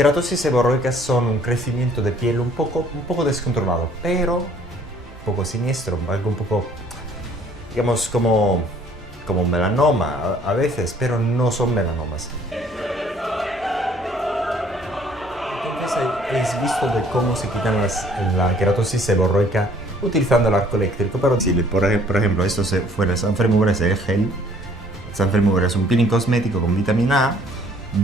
Queratosis seborroicas son un crecimiento de piel un poco descontrolado, pero un poco siniestro, algo un poco, digamos, como un melanoma a veces, pero no son melanomas. Entonces habéis visto de cómo se quitan la queratosis seborroica utilizando el arco eléctrico, pero si por ejemplo esto fuera el Sun Remover, es el gel. El Sun Remover es un peeling cosmético con vitamina A.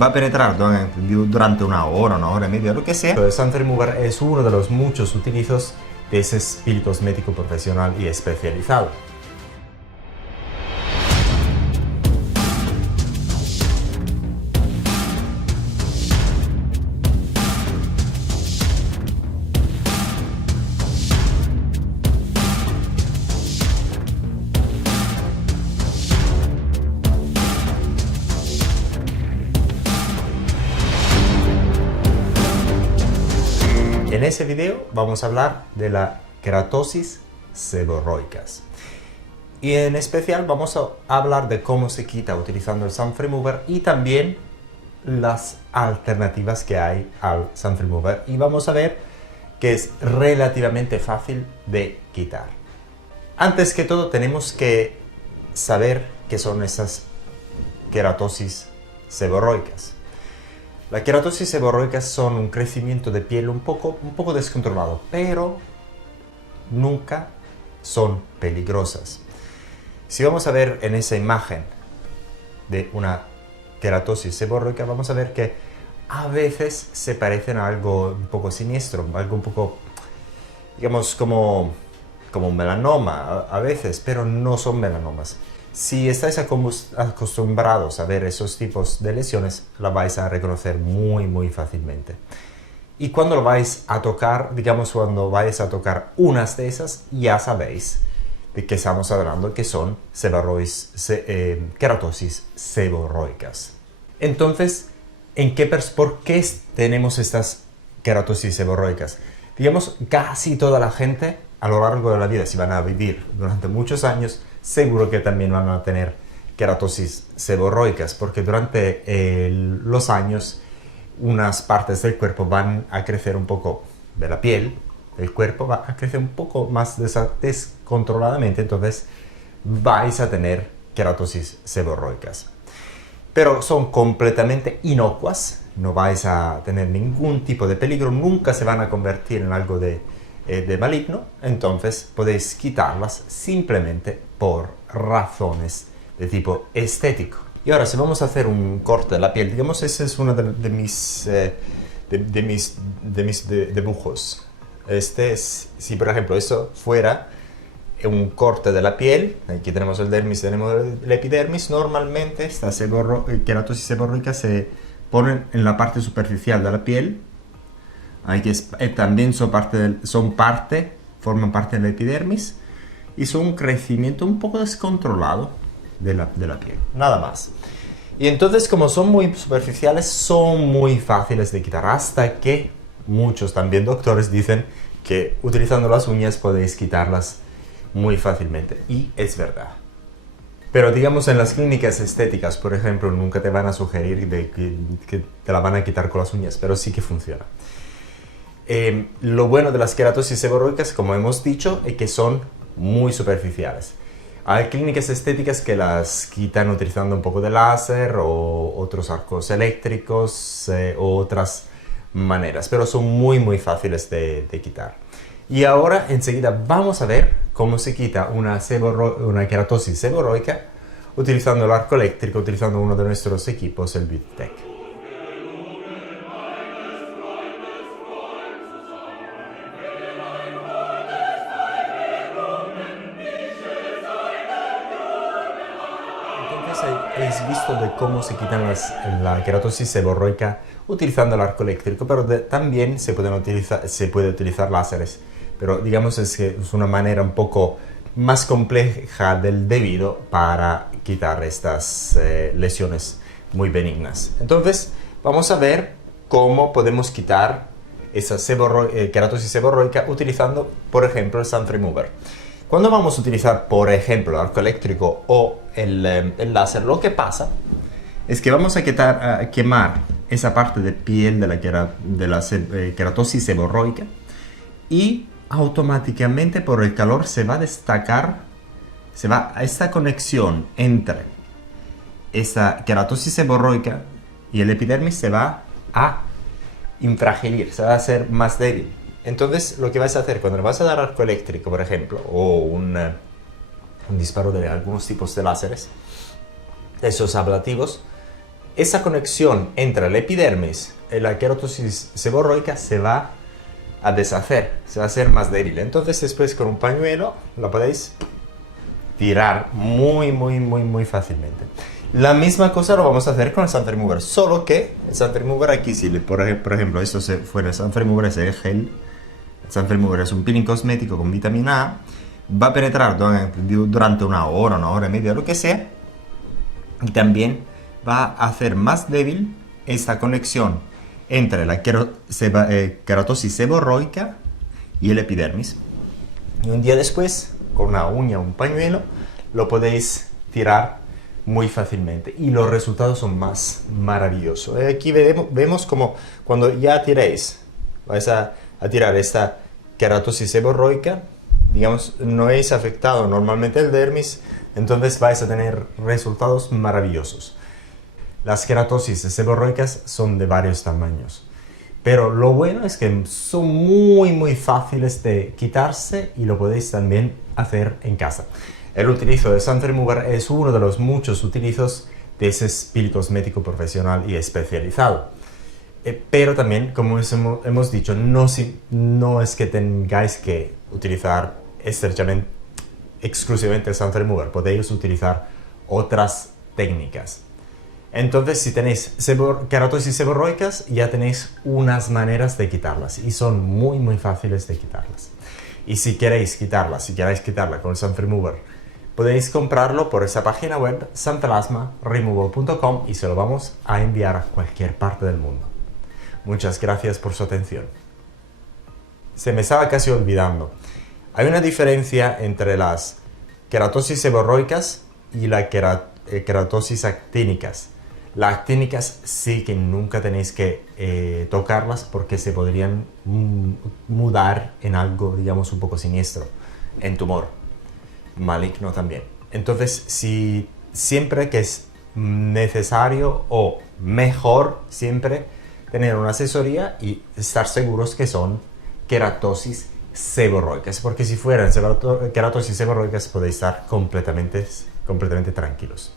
Va a penetrar durante una hora y media, lo que sea. El Sun Remover es uno de los muchos utilizos de ese peeling cosmético profesional y especializado. En ese video vamos a hablar de la queratosis seborroicas. Y en especial vamos a hablar de cómo se quita utilizando el Sun Remover y también las alternativas que hay al Sun Remover. Y vamos a ver que es relativamente fácil de quitar. Antes que todo tenemos que saber qué son esas queratosis seborroicas. Las queratosis seborroicas son un crecimiento de piel un poco descontrolado, pero nunca son peligrosas. Si vamos a ver en esa imagen de una queratosis seborroica, vamos a ver que a veces se parecen a algo un poco siniestro, algo un poco, digamos, como un melanoma a veces, pero no son melanomas. Si estáis acostumbrados a ver esos tipos de lesiones, la vais a reconocer muy fácilmente. Y cuando lo vais a tocar, digamos cuando vais a tocar unas de esas, ya sabéis de qué estamos hablando, que son queratosis seborroicas. Entonces, ¿por qué tenemos estas queratosis seborroicas? Digamos, casi toda la gente a lo largo de la vida, si van a vivir durante muchos años, seguro que también van a tener queratosis seborroicas, porque durante los años unas partes del cuerpo van a crecer un poco, de la piel del cuerpo va a crecer un poco más descontroladamente, entonces vais a tener queratosis seborroicas. Pero son completamente inocuas, no vais a tener ningún tipo de peligro, nunca se van a convertir en algo de maligno, entonces podéis quitarlas simplemente por razones de tipo estético. Y ahora, si vamos a hacer un corte de la piel, digamos, ese es uno de mis dibujos. Este es, si por ejemplo eso fuera un corte de la piel, aquí tenemos el dermis, tenemos el epidermis, normalmente esta queratosis seborroica se ponen en la parte superficial de la piel. Aquí también forman parte del epidermis y son un crecimiento un poco descontrolado de la piel, nada más. Y entonces, como son muy superficiales, son muy fáciles de quitar, hasta que muchos también doctores dicen que utilizando las uñas podéis quitarlas muy fácilmente, y es verdad. Pero digamos, en las clínicas estéticas, por ejemplo, nunca te van a sugerir que te la van a quitar con las uñas, pero sí que funciona. Lo bueno de las queratosis seborroicas, como hemos dicho, es que son muy superficiales. Hay clínicas estéticas que las quitan utilizando un poco de láser o otros arcos eléctricos o otras maneras, pero son muy fáciles de quitar. Y ahora enseguida vamos a ver cómo se quita una queratosis seborroica utilizando el arco eléctrico, utilizando uno de nuestros equipos, el BeautyTech. Habéis visto de cómo se quitan la queratosis seborroica utilizando el arco eléctrico, pero también se puede utilizar láseres. Pero digamos que es una manera un poco más compleja del debido para quitar estas lesiones muy benignas. Entonces vamos a ver cómo podemos quitar esa queratosis seborroica utilizando, por ejemplo, el Sun Remover. Cuando vamos a utilizar, por ejemplo, el arco eléctrico o el láser, lo que pasa es que vamos a quemar esa parte de piel de la queratosis seborroica y automáticamente por el calor se va a destacar, esta conexión entre esa queratosis seborroica y el epidermis se va a infragilir, se va a hacer más débil. Entonces lo que vas a hacer cuando le vas a dar arco eléctrico, por ejemplo, o un disparo de algunos tipos de láseres, esos ablativos, esa conexión entre el epidermis y la queratosis seborroica se va a deshacer, se va a hacer más débil. Entonces después con un pañuelo lo podéis tirar muy fácilmente. La misma cosa lo vamos a hacer con el Sun Remover, solo que el Sun Remover aquí, si por ejemplo esto fuera el Sun Remover, es el gel. El Sun Remover es un peeling cosmético con vitamina A, va a penetrar durante una hora y media, lo que sea, y también va a hacer más débil esta conexión entre la queratosis seborroica y el epidermis. Y un día después, con una uña o un pañuelo, lo podéis tirar muy fácilmente y los resultados son más maravillosos. Aquí vemos como cuando ya tiréis, vais a tirar esta queratosis seborroica, digamos, no habéis afectado normalmente el dermis, entonces vais a tener resultados maravillosos. Las queratosis seborroicas son de varios tamaños, pero lo bueno es que son muy fáciles de quitarse y lo podéis también hacer en casa. El utilizo de Sun Remover es uno de los muchos utilizos de ese peeling cosmético profesional y especializado. Pero también, como hemos dicho, no es que tengáis que utilizar exclusivamente el Sun Remover, podéis utilizar otras técnicas. Entonces, si tenéis queratosis seborroicas, ya tenéis unas maneras de quitarlas y son muy fáciles de quitarlas. Y si queréis quitarla con el Sun Remover, podéis comprarlo por esa página web sunplasmaremoval.com y se lo vamos a enviar a cualquier parte del mundo. Muchas gracias por su atención. Se me estaba casi olvidando. Hay una diferencia entre las queratosis seborroicas y las queratosis actínicas. Las actínicas sí que nunca tenéis que tocarlas porque se podrían mudar en algo, digamos, un poco siniestro, en tumor maligno también. Entonces, siempre que es necesario o mejor siempre tener una asesoría y estar seguros que son queratosis seborroicas, porque si fueran queratosis seborroicas podéis estar completamente tranquilos.